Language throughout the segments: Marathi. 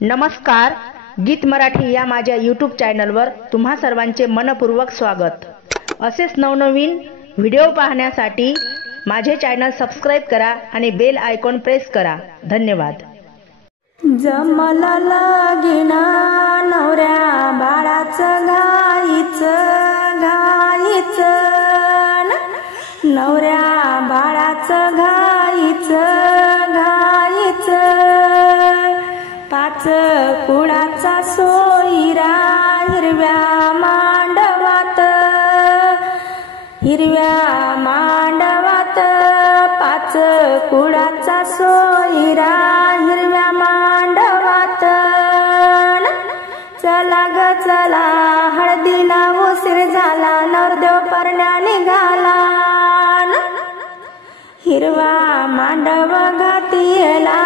नमस्कार, गीत मराठी या माझ्या यूट्यूब चॅनलवर तुम्हा सर्वांचे मनपूर्वक स्वागत। असेच नवनवीन व्हिडिओ पाहण्यासाठी माझे चॅनल सबस्क्राइब करा आणि बेल आयकॉन प्रेस करा। धन्यवाद। जमला लगीना नवऱ्या बाळाचं घाईचं घाईचं, नवऱ्या बाळाचं घाईचं घाईचं, पाच कुळाचा सोयरा हिरव्या मांडवात, हिरव्या मांडवात, पाच कुळाचा सोयरा हिरव्या मांडवात। चला ग चला हळदीला उशीर झाला, नवरदेव परण्या निघाला, हिरवा मांडव घाटीला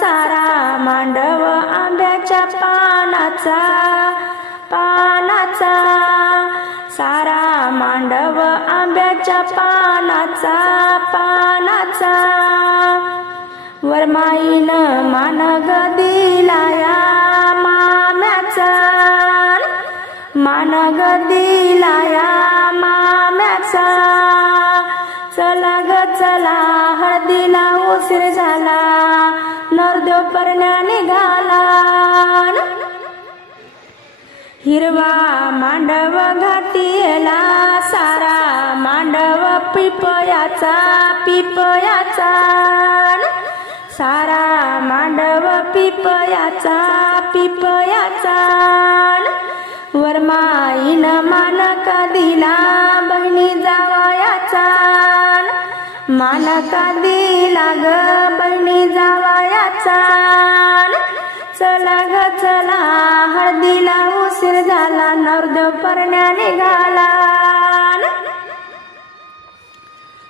सारा मांडव आंब्याच्या पानाचा पानाचा, सारा मांडव आंब्याच्या पानाचा पानाचा। वरमाईन मानग दिलाया माम्याचा, मानग दिलाया माम्याचा। चला ग चला हळदीला उशीर झाला, नवरदेव परण्या निघाला, हिरवा मांडव घाटीला सारा मांडव पिपळाचा पिपळाचा, सारा मांडव पिपळाचा पिपळाचा। वरमाईन मानका दिला बहिणी जावयाचा, मानका दिला ग बहिणी जावयाचा। चला ग चला हळदीला उशीर झाला, नवरदेव परण्या निघाला,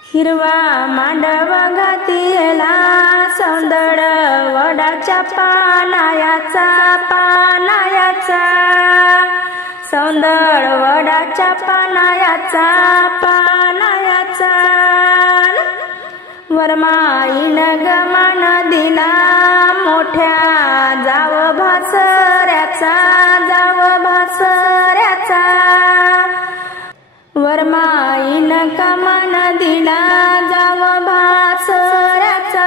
हिरवा मांडव घाटीला सौंदड वडाच्या पानायाचा पानायाचा, सौंदड वडाच्या पानायाचा पानायाचा। वरमाईन गमान दिला मोठ्या जाव भासऱ्याचा जाव भासऱ्याचा, वरमाईन कमान दिला जाव भासऱ्याचा।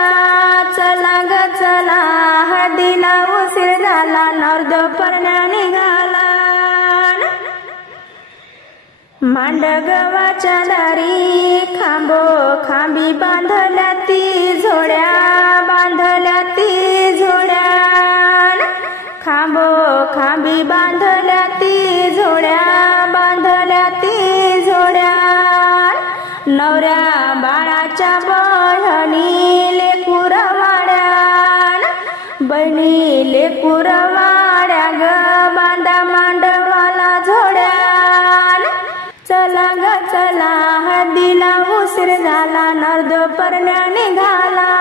चला ग चला हळदीला उशीर झाला, नवरदेव परण्या निघाला, मांडगवाच्या दारी खांबो खांबी बांधल्या ती झोड्या बांधल्या ती झोड्या, खांबो खांबी बांधल्या ती झोड्या बांधल्या ती झोड्या। नवऱ्या बाळाच्या बहिणी लेकूर वाड्या, बहिणी लेकूर वाड्या ग बांधा मांडवाला झोड्या। चला ग चला हळदीला उशीर झाला, नवरदेव परण्या निघाला,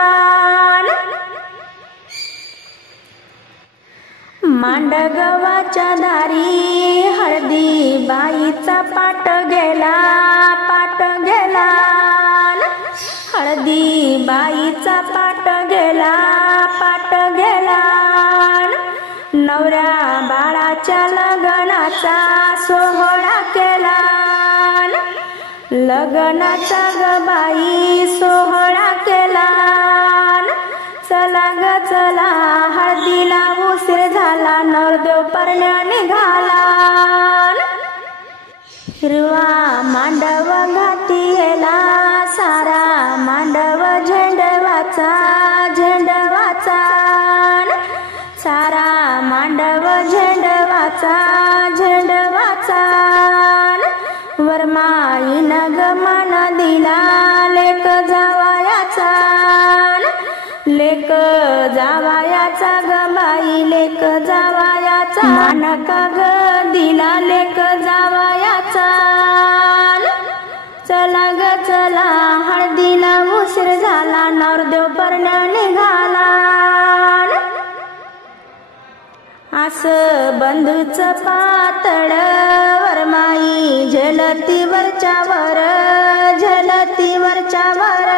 मांडगवाच्या दारी हळदी बाईचा पाट गेला पाट गेला, हळदी बाईचा पाट गेला पाट गेला। नवऱ्या बाळाच्या लग्नाचा सोहळा केला, लग्नाचा ग बाई सोहळा केला। चला ग चला हळदीला उशीर झाला, नवरदेव परण्या निघाला, हिरवा मांडव घाटीला सारा मांडव झेंडवाचा झेंडवाचा, सारा मांडव झेंडवाचा झेंडवाचा। वरमाईन गमान दिला लेक जावयाचा, लेक जावयाचा ग बाई लेक जावयाचा, मानका ग दिला लेक जावयाचा। चला ग चला हळदीला उशीर झाला, नवरदेव परण्या निघाला, आस बंधूच पातळ वरमाई झेलती वरच्या वर झेलती वरच्या वर,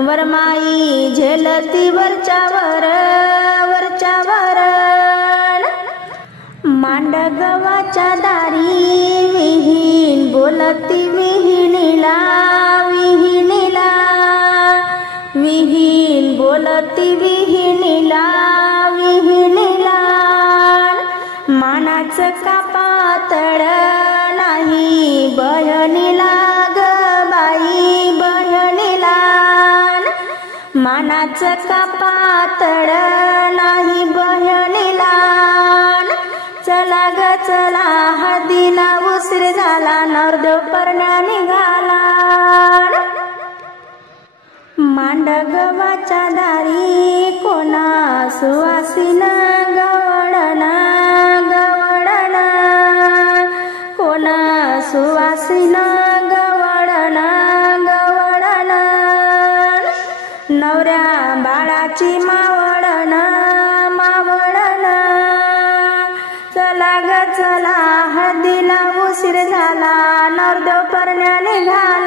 वरमाई झेलती वरच्या वर वरच्या वर। मांडगवाच्या दारी विहीन बोलती विहिणीला विहिणीला विहीन बोलती विहिणीला विहिणीला मानाचं का पातळ नाही बहिणीला ग बाई बहिणीला मानाचं का पातळ नाही बहिणीला चला ग चला हळदीला उशीर झाला नवरदेव परण्या निघाला मांडगवाच्या दारी कोणा सुवासीन गवळणा गवळणा कोणा सुवासीन गवळणा गवळणा नवऱ्या बाळाची मावळण मावळण चला ग चला हळदीला उशीर झाला नवरदेव परण्या निघाला